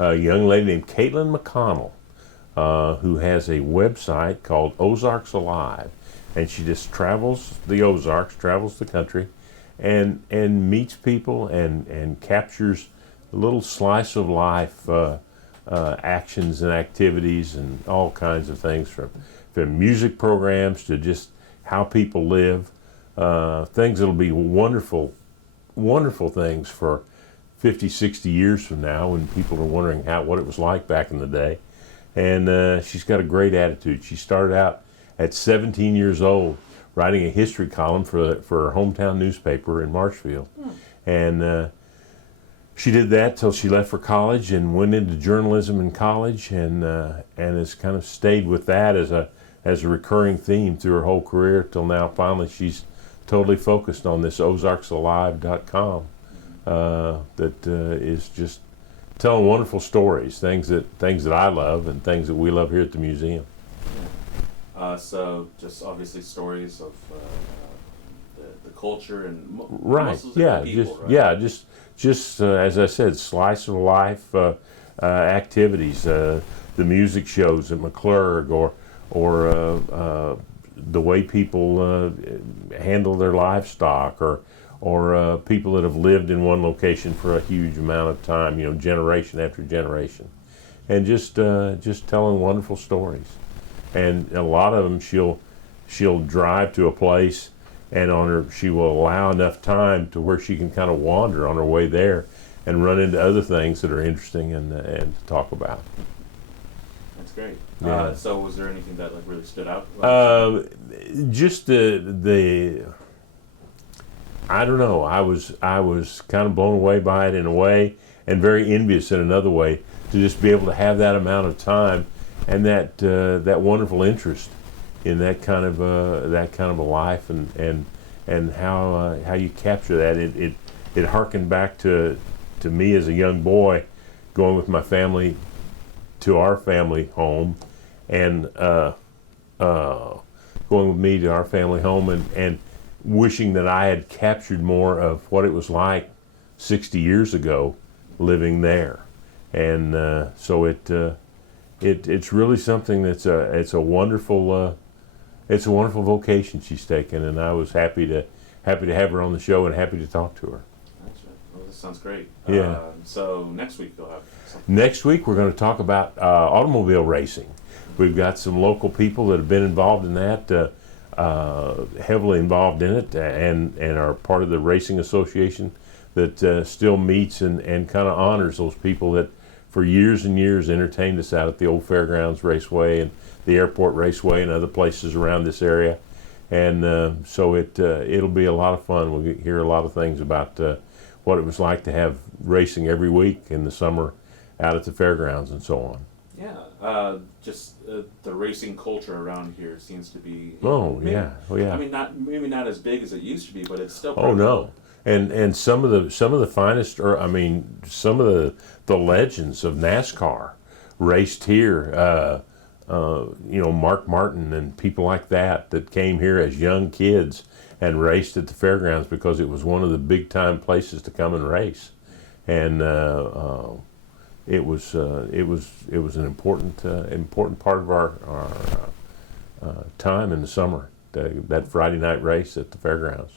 a young lady named Kaitlyn McConnell, who has a website called Ozarks Alive, and she just travels the Ozarks, travels the country, and meets people and captures a little slice of life, actions and activities and all kinds of things, from music programs to just how people live, things that'll be wonderful things for 50, 60 years from now when people are wondering what it was like back in the day. And she's got a great attitude. She started out at 17 years old writing a history column for her hometown newspaper in Marshfield. And she did that till she left for college and went into journalism in college, and has kind of stayed with that as a recurring theme through her whole career till now. Finally, she's totally focused on this OzarksAlive.com that is just telling wonderful stories, things that I love and things that we love here at the museum. So just obviously stories of the culture and right, yeah, people, just right? yeah, just as I said, slice of life activities, the music shows at McClurg, or the way people handle their livestock, or people that have lived in one location for a huge amount of time, generation after generation, and just telling wonderful stories. And a lot of them, she'll drive to a place, and she will allow enough time to where she can kind of wander on her way there and run into other things that are interesting and to talk about. That's great. Yeah. So was there anything that really stood out? Just the I don't know. I was kind of blown away by it in a way, and very envious in another way, to just be able to have that amount of time and that wonderful interest in that kind of a life, and how you capture that. It harkened back to me as a young boy, going with my family to our family home, and going with me to our family home, and wishing that I had captured more of what it was like 60 years ago living there. And so it's really something that's it's a wonderful vocation she's taken, and I was happy to have her on the show and happy to talk to her. Gotcha. Well, this sounds great. Yeah. So next week you'll have something. Next week we're going to talk about automobile racing. We've got some local people that have been involved in that, heavily involved in it, and are part of the racing association that still meets and kind of honors those people that for years and years entertained us out at the old Fairgrounds Raceway and the Airport Raceway and other places around this area. And so it'll be a lot of fun. We'll hear a lot of things about what it was like to have racing every week in the summer out at the fairgrounds and so on. Yeah, just the racing culture around here seems to be. Yeah. I mean, maybe not as big as it used to be, but it's still. Oh no, and some of the finest, some of the legends of NASCAR raced here. Mark Martin and people like that came here as young kids and raced at the fairgrounds because it was one of the big time places to come and race, and it was an important part of our time in the summer, that Friday night race at the fairgrounds.